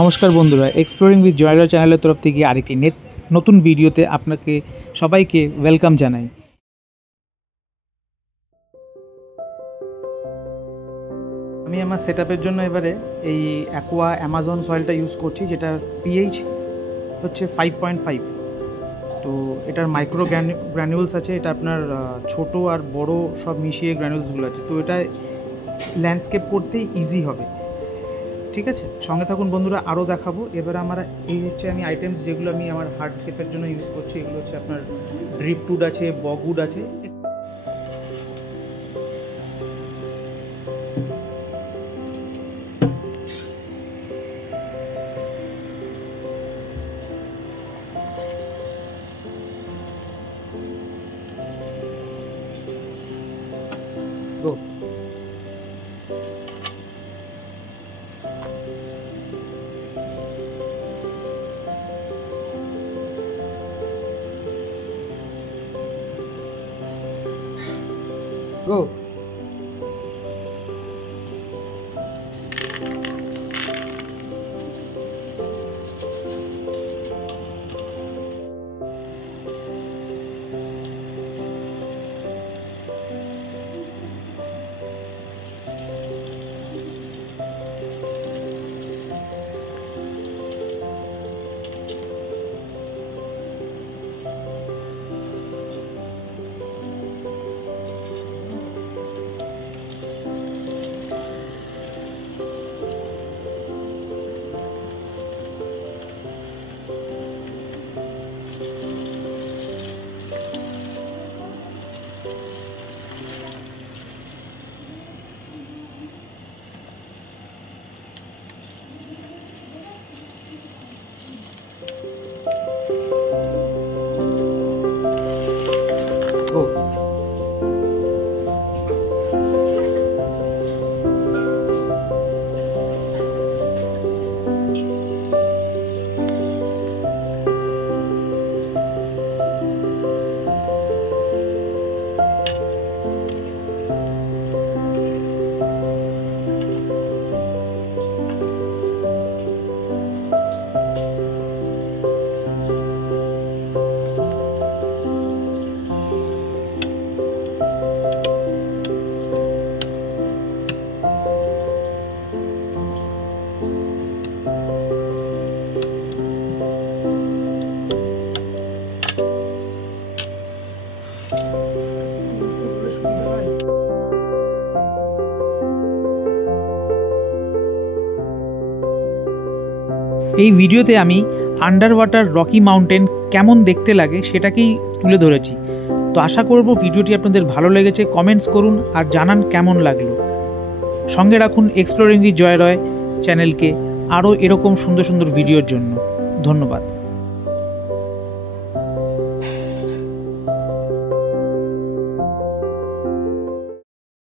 নমস্কার বন্ধুরা, exploring with জয়রা চ্যানেলের তরফ থেকে আরেকটি নতুন ভিডিওতে আপনাকে সবাইকে ওয়েলকাম জানাই। আমি আমার সেটআপের জন্য এবারে এই অ্যাকোয়া অ্যামাজন সয়েলটা ইউজ করছি, যেটা পিএইচ হচ্ছে 5.5। তো এটার মাইক্রো গ্র্যানুলস আছে, এটা আপনার ছোট আর বড় সব মিশিয়ে গ্র্যানুলসগুলো আছে। তো এটা ল্যান্ডস্কেপ করতেই ইজি হবে। ঠিক আছে, সঙ্গে থাকুন বন্ধুরা, আরও দেখাবো। এবার এই হচ্ছে আমি আইটেমস যেগুলো আমি আমার হার্ডস্কেপের জন্য ইউজ করছি। এগুলো হচ্ছে আপনার ড্রিফটউড আছে, বগউড আছে। Go. Go. এই ভিডিওতে আমি আন্ডার ওয়াটার রকি মাউন্টেন কেমন দেখতে লাগে সেটাকেই তুলে ধরেছি। তো আশা করব ভিডিওটি আপনাদের ভালো লেগেছে। কমেন্টস করুন আর জানান কেমন লাগলো। সঙ্গে রাখুন এক্সপ্লোরিং উইথ জয় রয় চ্যানেলকে আরও এরকম সুন্দর সুন্দর ভিডিওর জন্য। ধন্যবাদ।